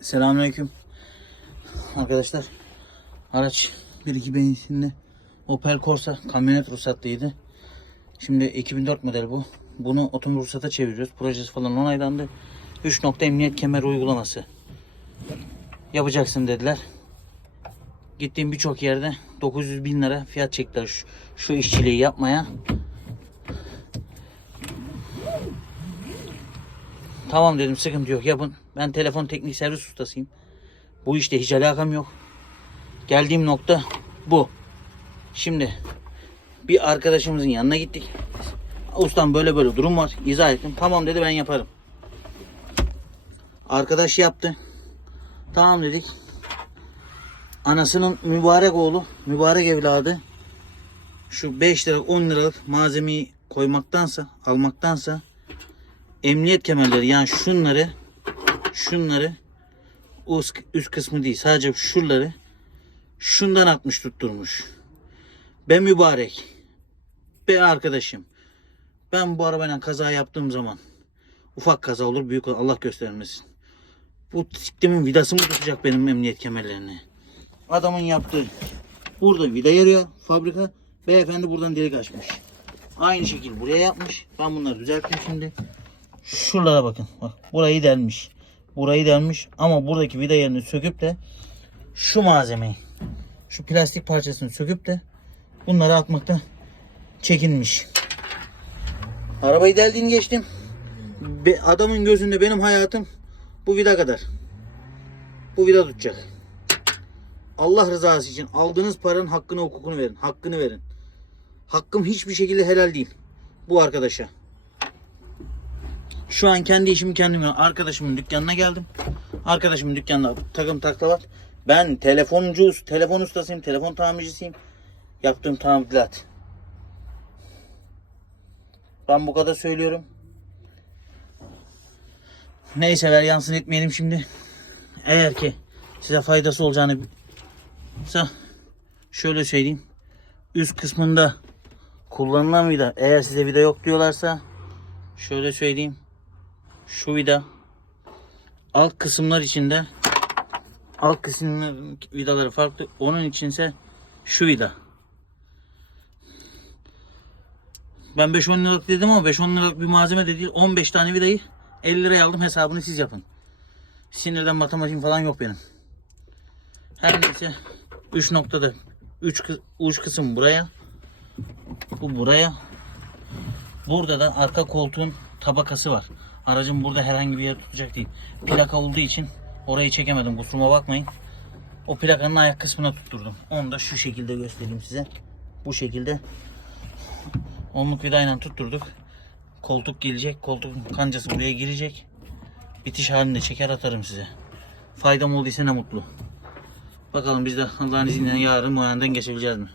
Selamünaleyküm. Arkadaşlar araç 1.2 benzinli Opel Corsa kamyonet ruhsatlıydı. Şimdi 2004 model bu. Bunu otomobil ruhsata çeviriyoruz. Projesi falan onaylandı. 3 nokta emniyet kemer uygulaması. Yapacaksın dediler. Gittiğim birçok yerde 900 bin lira fiyat çektiler şu, şu işçiliği yapmaya. Tamam dedim sıkıntı yok yapın. Ben telefon teknik servis ustasıyım. Bu işte hiç alakam yok. Geldiğim nokta bu. Şimdi bir arkadaşımızın yanına gittik. Ustam böyle böyle durum var. İzah ettim. Tamam dedi ben yaparım. Arkadaş yaptı. Tamam dedik. Anasının mübarek oğlu, mübarek evladı şu 5 lira 10 liralık malzemeyi koymaktansa, almaktansa emniyet kemerleri yani şunları şunları üst, üst kısmı değil sadece şuraları şundan atmış tutturmuş. Ben mübarek. Be arkadaşım. Ben bu arabayla kaza yaptığım zaman ufak kaza olur büyük olur Allah göstermesin. Bu siktimin vidası mı tutacak benim emniyet kemerlerini? Adamın yaptığı burada vida yarıyor fabrika. Beyefendi buradan delik açmış. Aynı şekil buraya yapmış. Ben bunları düzelttim şimdi. Şuralara bakın. Bak burayı delmiş. Burayı delmiş ama buradaki vida yerini söküp de şu malzemeyi şu plastik parçasını söküp de bunları atmakta çekinmiş. Arabayı deldiğini geçtim. Be- adamın gözünde benim hayatım bu vida kadar. Bu vida tutacak. Allah rızası için aldığınız paranın hakkını hukukunu verin. Hakkını verin. Hakkım hiçbir şekilde helal değil. Bu arkadaşa. Şu an kendi işimi kendim yapıyorum. Arkadaşımın dükkanına geldim. Arkadaşımın dükkanında takım takla var. Ben telefoncu, telefon ustasıyım, telefon tamircisiyim. Yaptığım tamirat. Ben bu kadar söylüyorum. Neyse ver yansın etmeyelim şimdi. Eğer ki size faydası olacağını şöyle söyleyeyim. Üst kısmında kullanılan vida eğer size vida yok diyorlarsa şöyle söyleyeyim. Şu vida alt kısımlar içinde alt kısımların vidaları farklı. Onun içinse şu vida. Ben 5-10 liralık dedim ama 5-10 liralık bir malzeme de değil. 15 tane vidayı 50 liraya aldım hesabını siz yapın. Sinirden matematiğim falan yok benim. Her neyse 3 noktada 3 uç kısım buraya. Bu buraya. Burada da arka koltuğun tabakası var. Aracım burada herhangi bir yer tutacak değil. Plaka olduğu için orayı çekemedim. Kusuruma bakmayın. O plakanın ayak kısmına tutturdum. Onu da şu şekilde göstereyim size. Bu şekilde onluk vidayla tutturduk. Koltuk gelecek. Koltuk kancası buraya girecek. Bitiş halinde çeker atarım size. Faydam olduysa ne mutlu. Bakalım biz de Allah'ın izniyle yarın bu yandan geçebileceğiz mi?